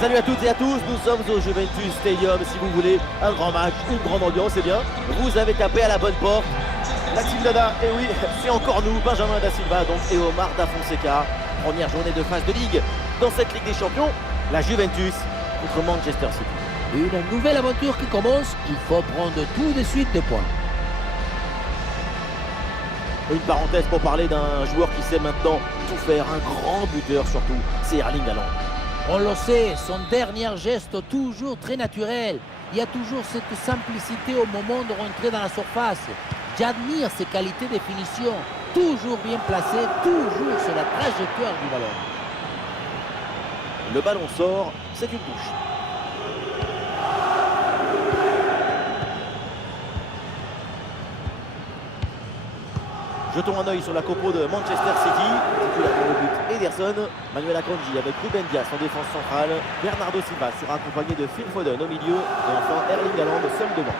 Salut à toutes et à tous, nous sommes au Juventus Stadium. Si vous voulez un grand match, une grande ambiance, c'est bien. Vous avez tapé à la bonne porte. L'active Dada, et oui, c'est encore nous, Benjamin Da Silva donc, et Omar Da Fonseca. Première journée de phase de Ligue dans cette Ligue des Champions. La Juventus contre Manchester City. Une nouvelle aventure qui commence, il faut prendre tout de suite des points. Une parenthèse pour parler d'un joueur qui sait maintenant tout faire, un grand buteur surtout, c'est Erling Haaland. On le sait, son dernier geste toujours très naturel. Il y a toujours cette simplicité au moment de rentrer dans la surface. J'admire ses qualités de finition, toujours bien placé, toujours sur la trajectoire du ballon. Le ballon sort, c'est une touche. Jetons un œil sur la compo de Manchester City. Titulaire pour le but Ederson, Manuel Akanji avec Ruben Dias en défense centrale, Bernardo Silva sera accompagné de Phil Foden au milieu et enfin Erling Haaland seul devant.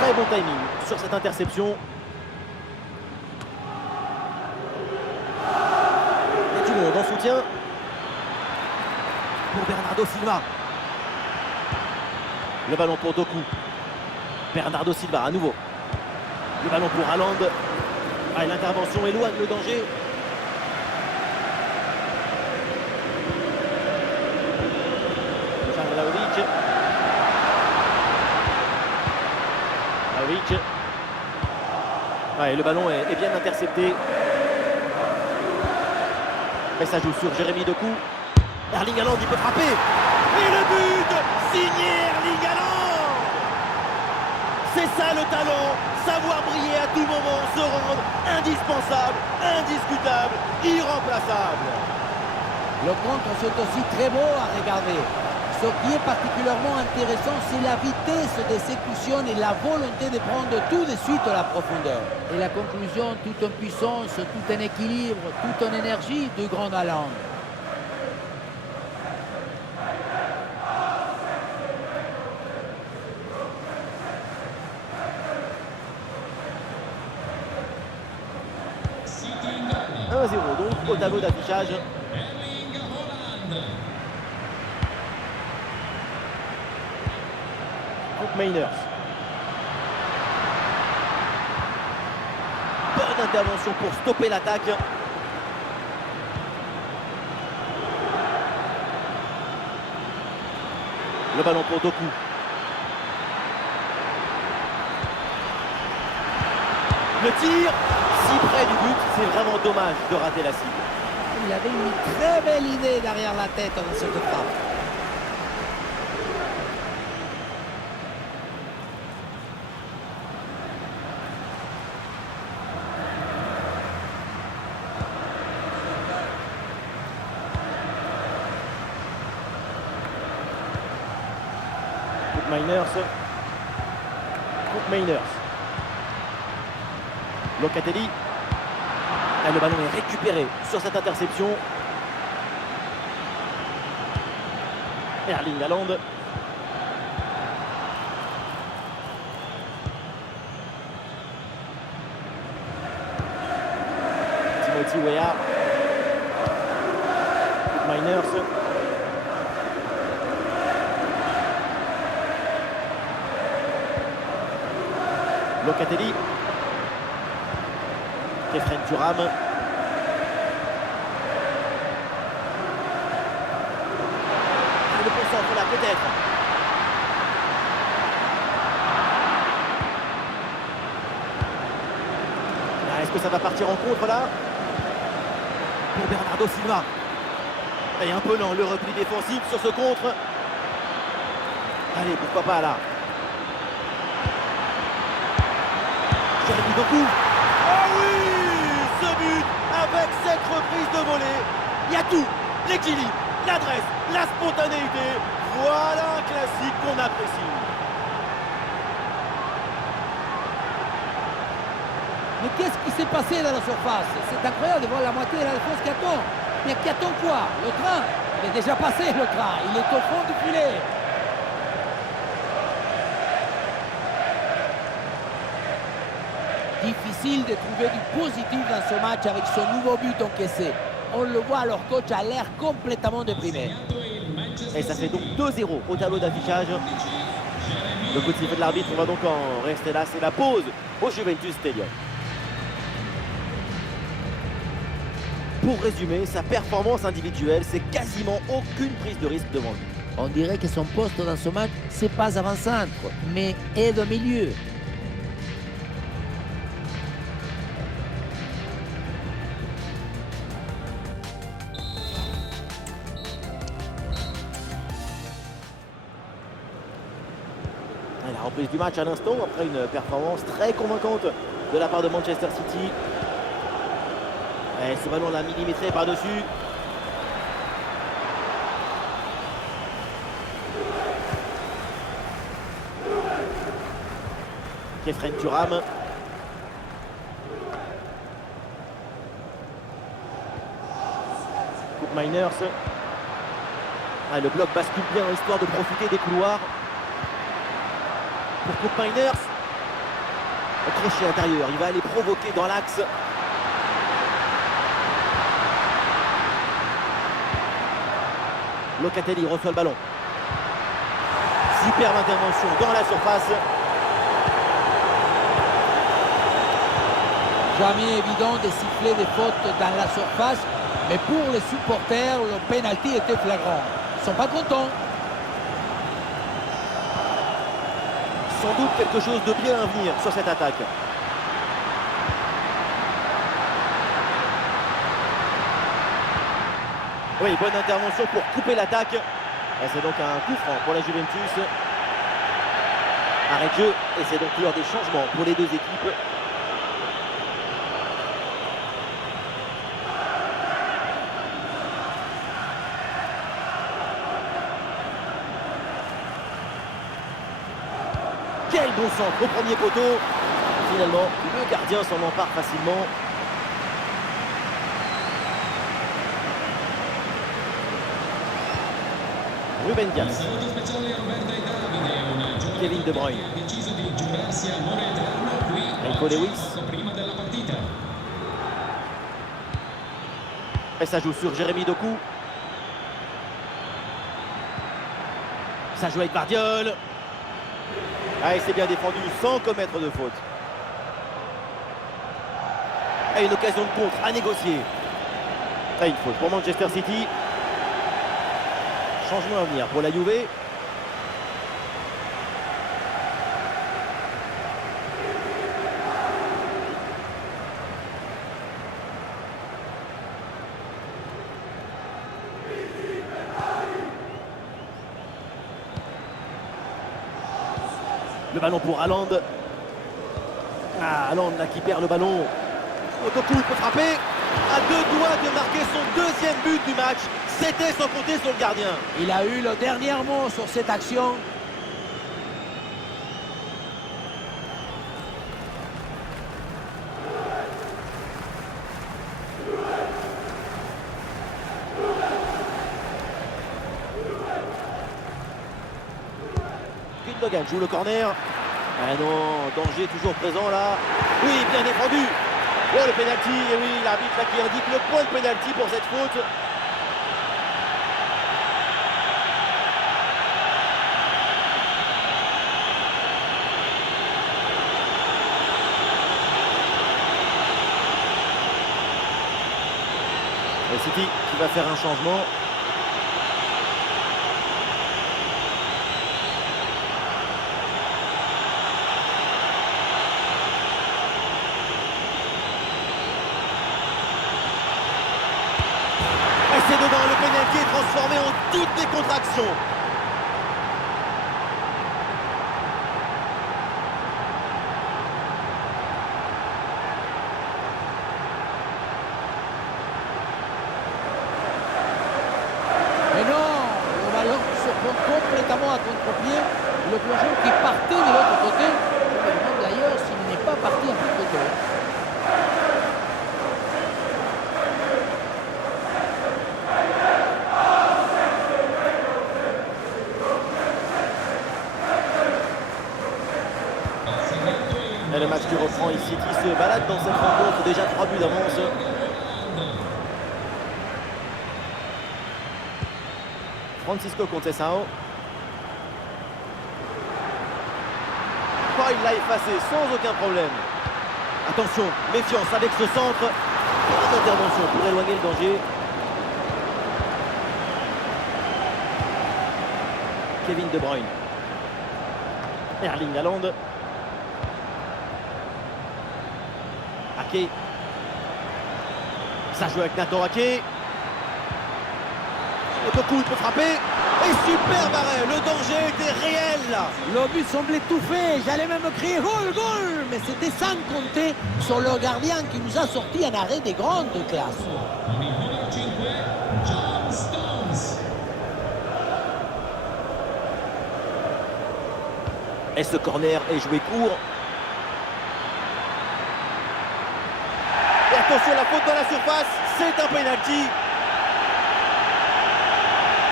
Très bon timing sur cette interception. Il y a du monde en soutien pour Bernardo Silva. Le ballon pour Doku. Bernardo Silva à nouveau. Le ballon pour Haaland. Ah, l'intervention éloigne le danger. Vlahovic. Ouais, le ballon est bien intercepté. Mais ça joue sur Jérémy Doku. Erling Haaland, il peut frapper. Et le but signé Erling Haaland. C'est ça le talent, savoir briller à tout moment, se rendre indispensable, indiscutable, irremplaçable. Le contre, c'est aussi très beau à regarder. Ce qui est particulièrement intéressant, c'est la vitesse d'exécution et la volonté de prendre tout de suite la profondeur. Et la conclusion, tout en puissance, tout en équilibre, tout en énergie du grand Haaland. Donc au tableau d'affichage. Mainers. Bonne intervention pour stopper l'attaque. Le ballon pour Doku. Le tir, si près du but, c'est vraiment dommage de rater la cible. Il avait une très belle idée derrière la tête dans cette frappe. Mainers. Locatelli. Et le ballon est récupéré sur cette interception. Erling Haaland. Timothy Weah. Miners. Locatelli. Kefren Thuram. Le bon centre là peut-être. Est-ce que ça va partir en contre là? Pour Bernardo Silva. Et un peu lent le repli défensif sur ce contre. Allez, pourquoi pas là. Jérémy Doku. Oh oui, ce but avec cette reprise de volée. Il y a tout, l'équilibre, l'adresse, la spontanéité. Voilà un classique qu'on apprécie. Mais qu'est-ce qui s'est passé dans la surface? C'est incroyable de voir la moitié de la défense qui attend. Mais qui attend quoi? Le train? Il est déjà passé le train, il est au fond du filet. Difficile de trouver du positif dans ce match avec son nouveau but encaissé. On le voit, leur coach a l'air complètement déprimé. Et ça fait donc 2-0 au tableau d'affichage. Le coup de sifflet de l'arbitre, on va donc en rester là. C'est la pause au Juventus Stadium. Pour résumer, sa performance individuelle, c'est quasiment aucune prise de risque devant lui. On dirait que son poste dans ce match, c'est pas avant-centre, mais aide au milieu. La reprise du match à l'instant, après une performance très convaincante de la part de Manchester City. Et ce ballon l'a millimétré par-dessus. Kefren Thuram. Coupe Miners. Ah, le bloc bascule bien histoire de profiter des couloirs. Pour Coupe Miners. Crochet intérieur, il va aller provoquer dans l'axe. Locatelli reçoit le ballon. Superbe intervention dans la surface. Jamais évident de siffler des fautes dans la surface, mais pour les supporters, le penalty était flagrant. Ils ne sont pas contents. Sans doute quelque chose de bien à venir sur cette attaque. Oui, bonne intervention pour couper l'attaque. Et c'est donc un coup franc pour la Juventus. Arrêt de jeu. Et c'est donc l'heure des changements pour les deux équipes. Quel bon centre au premier poteau. Finalement, le gardien s'en empare facilement. Ruben Dias. Kevin De Bruyne. Rico Lewis. Et ça joue sur Jérémy Doku. Ça joue avec Bardiol. Ah, et c'est bien défendu sans commettre de faute. Et une occasion de contre à négocier. Et une faute pour Manchester City. Changement à venir pour la Juve. Le ballon pour Haaland. Ah, Haaland là qui perd le ballon. Doku peut frapper. À deux doigts de marquer son deuxième but du match. C'était sans compter sur le gardien. Il a eu le dernier mot sur cette action. Gundogan joue le corner. Ah non, danger toujours présent là. Oui, bien défendu. Oh, le pénalty. Et oui, l'arbitre là qui indique le point de pénalty pour cette faute. Et City qui va faire un changement. Et c'est dedans, le pénalty est transformé en toute décontraction. Mais non, le ballon se prend complètement à contre-pied. Le plongeon qui partait de l'autre côté. Je me demande d'ailleurs s'il n'est pas parti un peu trop tôt. match qui reprend ici. City se balade dans cette rencontre, déjà 3 buts d'avance. Francisco Conceição. Il l'a effacé sans aucun problème. Attention, méfiance avec ce centre. Pas d'intervention pour éloigner le danger. Kevin De Bruyne. Erling Haaland. Ake. Ça joue avec Nathan Ake. Otoko peut frapper. Et super arrêt, le danger était réel là. Le but semblait tout fait, j'allais même crier goal, goal, mais c'était sans compter sur le gardien qui nous a sorti un arrêt de grande classe. Et ce corner est joué court. Et attention, la faute dans la surface, c'est un penalty.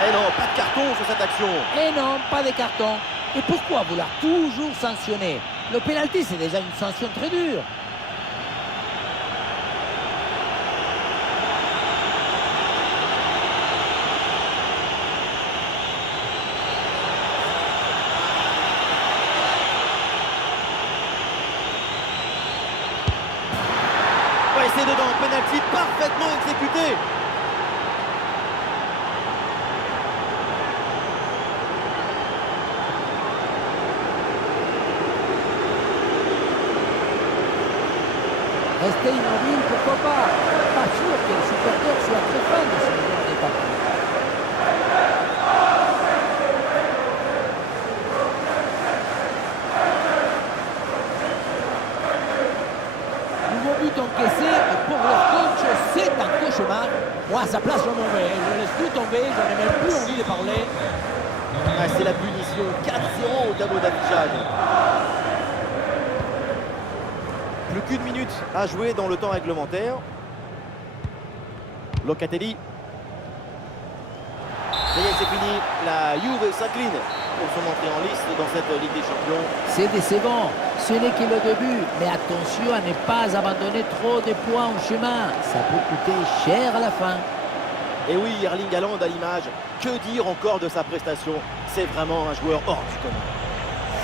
Et non, pas de carton sur cette action. Et non, pas de carton. Et pourquoi vouloir toujours sanctionner? Le pénalty, c'est déjà une sanction très dure. Ouais, c'est dedans, penalty parfaitement exécuté. Rester immobile, pourquoi pas? Pas sûr que les supporters soient très fans de ce genre de partie. Nouveau but encaissé, et pour leur coach, c'est un cauchemar. Moi, à sa place, je m'en vais. Je laisse tout tomber, j'en ai même plus envie de parler. Ah, c'est la punition, 4-0 au tableau d'affichage. Plus qu'une minute à jouer dans le temps réglementaire. Locatelli. Ça y est, c'est fini. La Juve s'incline pour son entrée en liste dans cette Ligue des Champions. C'est décevant, ce n'est que le début, mais attention à ne pas abandonner trop de points en chemin. Ça peut coûter cher à la fin. Et oui, Erling Haaland à l'image. Que dire encore de sa prestation? C'est vraiment un joueur hors du commun.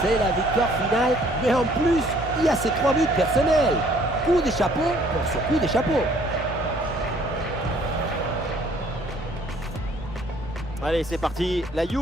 C'est la victoire finale, mais en plus, il y a ces 3 buts personnels. Coup de chapeau pour ce coup de chapeau. Allez, c'est parti. La Juve